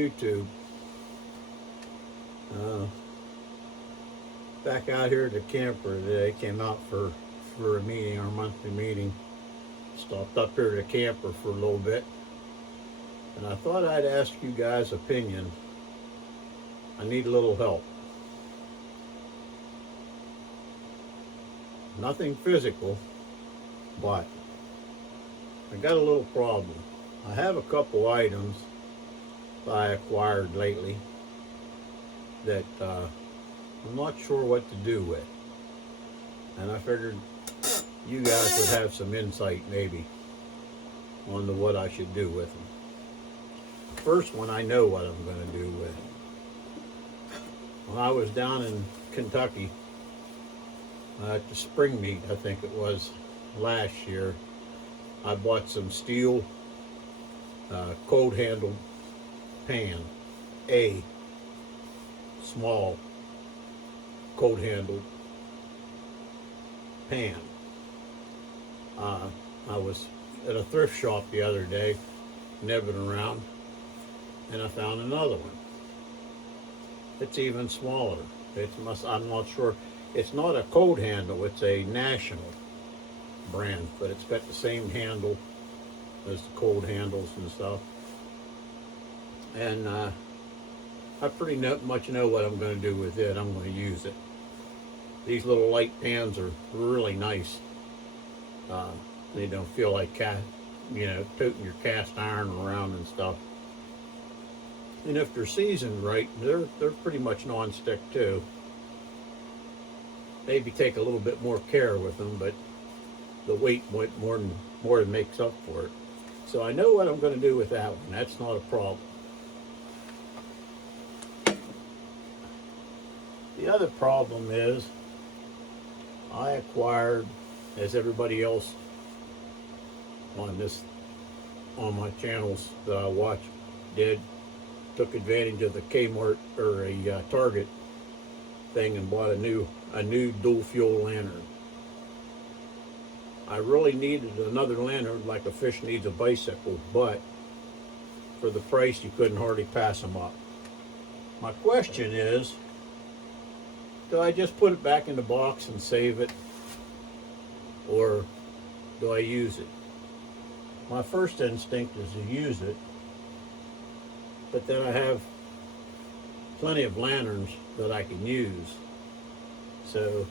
YouTube. Back out here at the camper today, came out for a meeting, our monthly meeting. Stopped up here at the camper for a little bit. And I thought I'd ask you guys' opinion. I need a little help. Nothing physical, but I got a little problem. I have a couple items I acquired lately that I'm not sure what to do with. And I figured you guys would have some insight maybe on what I should do with them. First one, I know what I'm going to do with. When I was down in Kentucky at the spring meet, I think it was last year, I bought some steel cold handled pan, a small cold handled pan. I was at a thrift shop the other day, nibbling around, and I found another one. It's even smaller. I'm not sure. It's not a cold handle, it's a national brand, but it's got the same handle as the cold handles and stuff. And I pretty much know what I'm going to do with it. I'm going to use it. These little light pans are really nice. They don't feel like toting your cast iron around and stuff. And if they're seasoned right, they're pretty much non-stick too. Maybe take a little bit more care with them, but the weight more than makes up for it. So I know what I'm going to do with that one. That's not a problem. The other problem is I acquired, as everybody else on my channels that I watch took advantage of the Kmart or a Target thing and bought a new dual fuel lantern. I really needed another lantern like a fish needs a bicycle, but for the price you couldn't hardly pass them up. My question is, do I just put it back in the box and save it, or do I use it? My first instinct is to use it, but then I have plenty of lanterns that I can use, so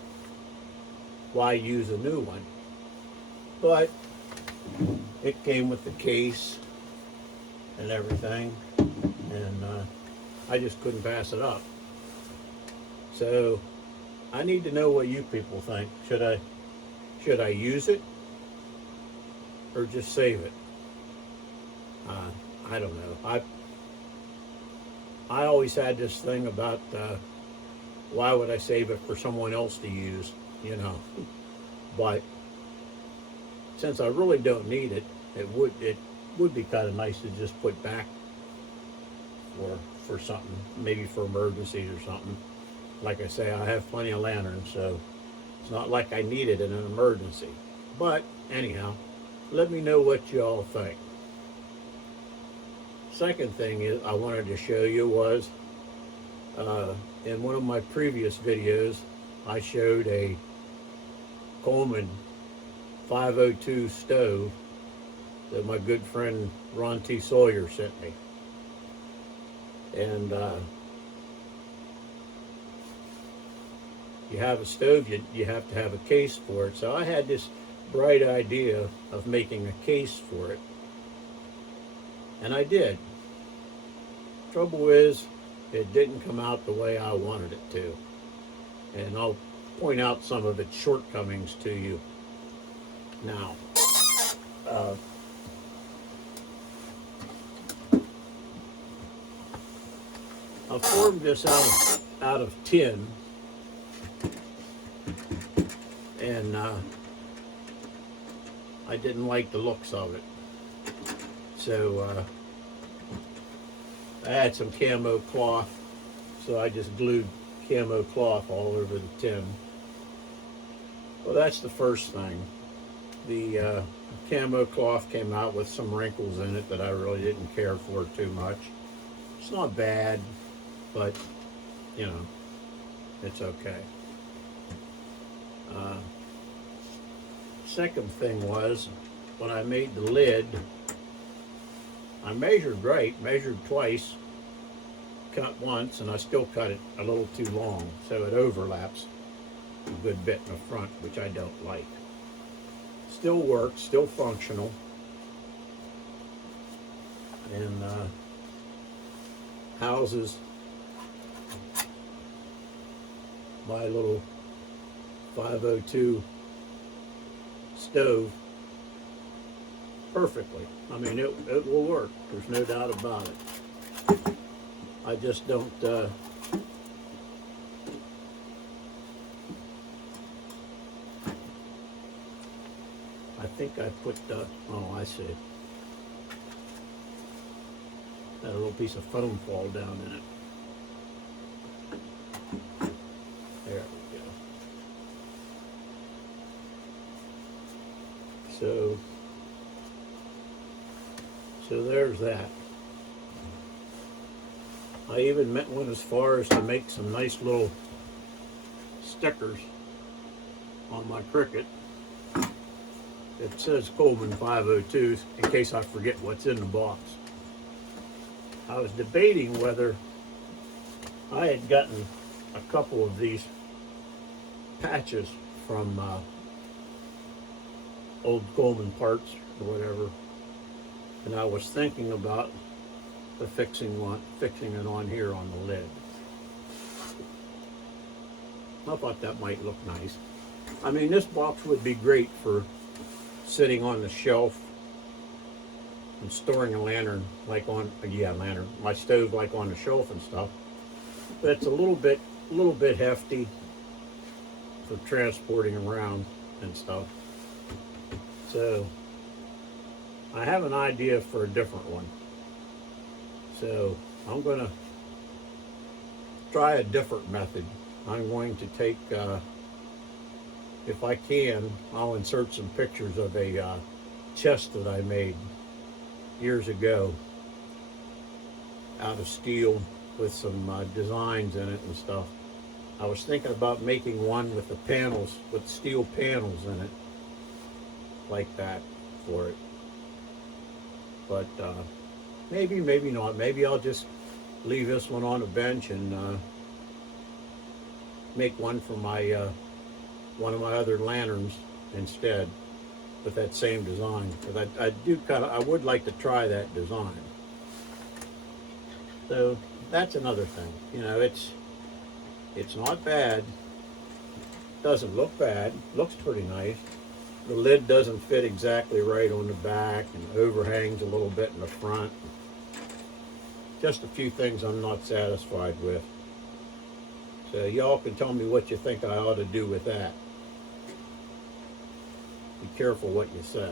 why use a new one? But it came with the case and everything, and I just couldn't pass it up. So I need to know what you people think. Should I use it or just save it? I don't know. I always had this thing about why would I save it for someone else to use, But since I really don't need it, it would be kind of nice to just put back for something, maybe for emergencies or something. Like I say, I have plenty of lanterns, so it's not like I need it in an emergency. But anyhow, let me know what y'all think. Second thing is I wanted to show you was in one of my previous videos I showed a Coleman 502 stove that my good friend Ron T. Sawyer sent me, and you have a stove, you have to have a case for it. So I had this bright idea of making a case for it, and I did. Trouble is, it didn't come out the way I wanted it to, and I'll point out some of its shortcomings to you now. I formed this out of tin, and I didn't like the looks of it, so I had some camo cloth, so I just glued camo cloth all over the tin. Well, that's the first thing. The camo cloth came out with some wrinkles in it that I really didn't care for too much, It's not bad, but you know, it's okay. Second thing was, when I made the lid, I measured right, measured twice, cut once, and I still cut it a little too long, so it overlaps a good bit in the front, which I don't like. Still works, still functional, and houses my little 502 stove perfectly. I mean, it will work. There's no doubt about it. I just don't I think I put oh, I see. Had a little piece of foam fall down in it. There we go. So there's that. I even went as far as to make some nice little stickers on my Cricut. It says Coleman 502 in case I forget what's in the box. I was debating whether I had gotten a couple of these patches from old Coleman parts or whatever, and I was thinking about fixing it on here on the lid. I thought that might look nice. I mean, this box would be great for sitting on the shelf and storing a lantern, like on my stove, like on the shelf and stuff. But it's a little bit hefty for transporting around and stuff. So I have an idea for a different one. So I'm going to try a different method. I'm going to take, if I can, I'll insert some pictures of a chest that I made years ago out of steel with some designs in it and stuff. I was thinking about making one with the panels, with steel panels in it, like that for it. But maybe, maybe not. Maybe I'll just leave this one on a bench and make one for my one of my other lanterns instead with that same design. Because I would like to try that design. So that's another thing. You know, it's not bad. Doesn't look bad. Looks pretty nice. The lid doesn't fit exactly right on the back and overhangs a little bit in the front. Just a few things I'm not satisfied with. So y'all can tell me what you think I ought to do with that. Be careful what you say.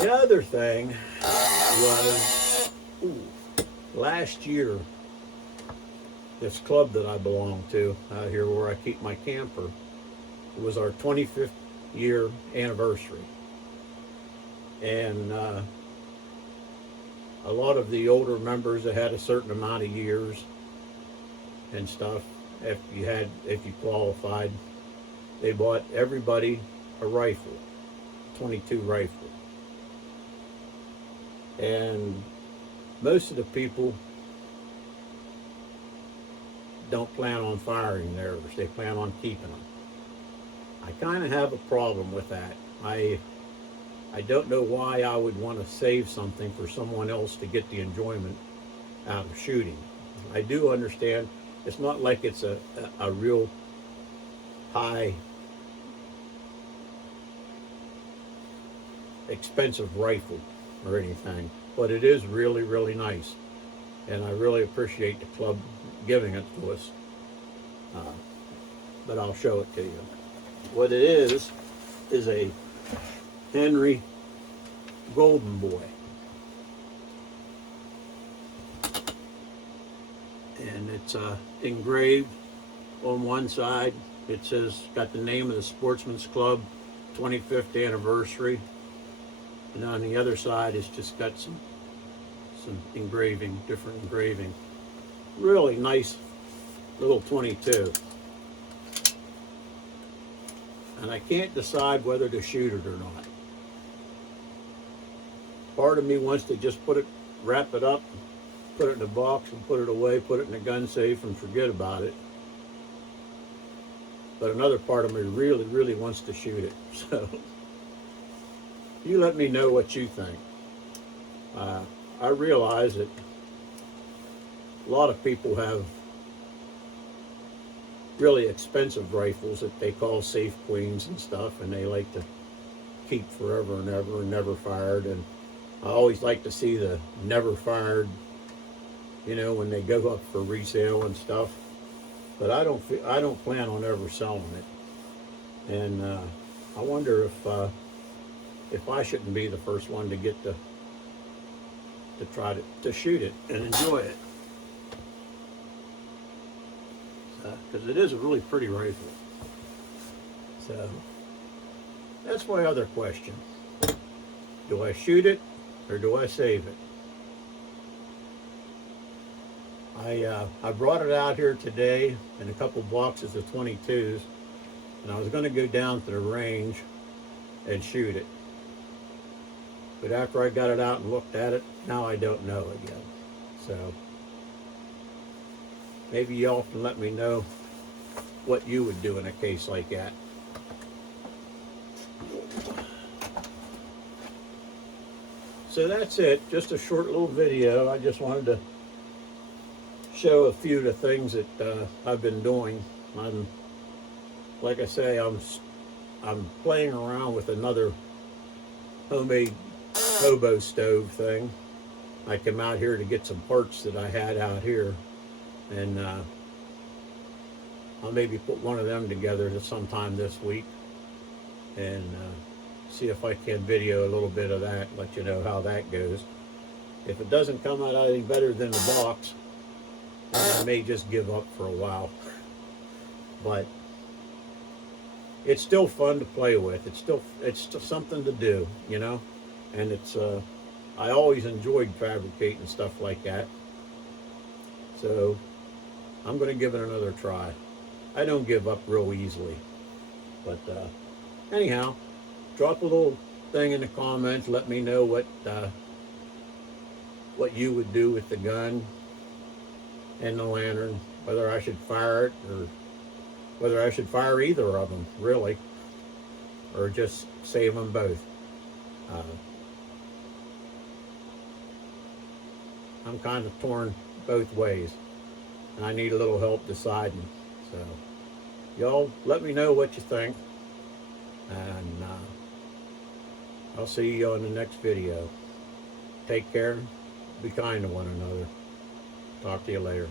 The other thing was, last year, this club that I belong to out here where I keep my camper, it was our 25th year anniversary. And a lot of the older members that had a certain amount of years and stuff, if you qualified, they bought everybody a rifle, 22 rifle. And most of the people don't plan on firing theirs. They plan on keeping them. I kind of have a problem with that. I don't know why I would want to save something for someone else to get the enjoyment out of shooting. I do understand it's not like it's a real high expensive rifle or anything, but it is really, really nice. And I really appreciate the club giving it to us. But I'll show it to you. What it is a Henry Golden Boy. And it's engraved on one side. It says, got the name of the Sportsman's Club 25th anniversary. And on the other side, it's just got some engraving, different engraving. Really nice little 22. And I can't decide whether to shoot it or not. Part of me wants to just wrap it up, put it in a box and put it away, put it in a gun safe and forget about it. But another part of me really, really wants to shoot it. So you let me know what you think. I realize that a lot of people have really expensive rifles that they call safe queens and stuff, and they like to keep forever and ever and never fired. And I always like to see the never fired, you know, when they go up for resale and stuff. But I don't plan on ever selling it. And I wonder if I shouldn't be the first one to get to try to shoot it and enjoy it, because it is a really pretty rifle. So that's my other question: do I shoot it or do I save it? I brought it out here today in a couple boxes of 22s, and I was going to go down to the range and shoot it. But after I got it out and looked at it, now I don't know again. So maybe y'all can let me know what you would do in a case like that. So that's it, just a short little video. I just wanted to show a few of the things that I've been doing. Like I say, I'm playing around with another homemade hobo stove thing. I came out here to get some parts that I had out here, and I'll maybe put one of them together sometime this week and see if I can video a little bit of that, let you know how that goes. If it doesn't come out any better than the box, then I may just give up for a while. But it's still fun to play with. It's still something to do, you know. And it's I always enjoyed fabricating stuff like that. So I'm going to give it another try. I don't give up real easily. But anyhow, drop a little thing in the comments. Let me know what you would do with the gun and the lantern, whether I should fire it or whether I should fire either of them, really, or just save them both. I'm kind of torn both ways, and I need a little help deciding. So y'all let me know what you think, and I'll see you on the next video. Take care, be kind to one another. Talk to you later.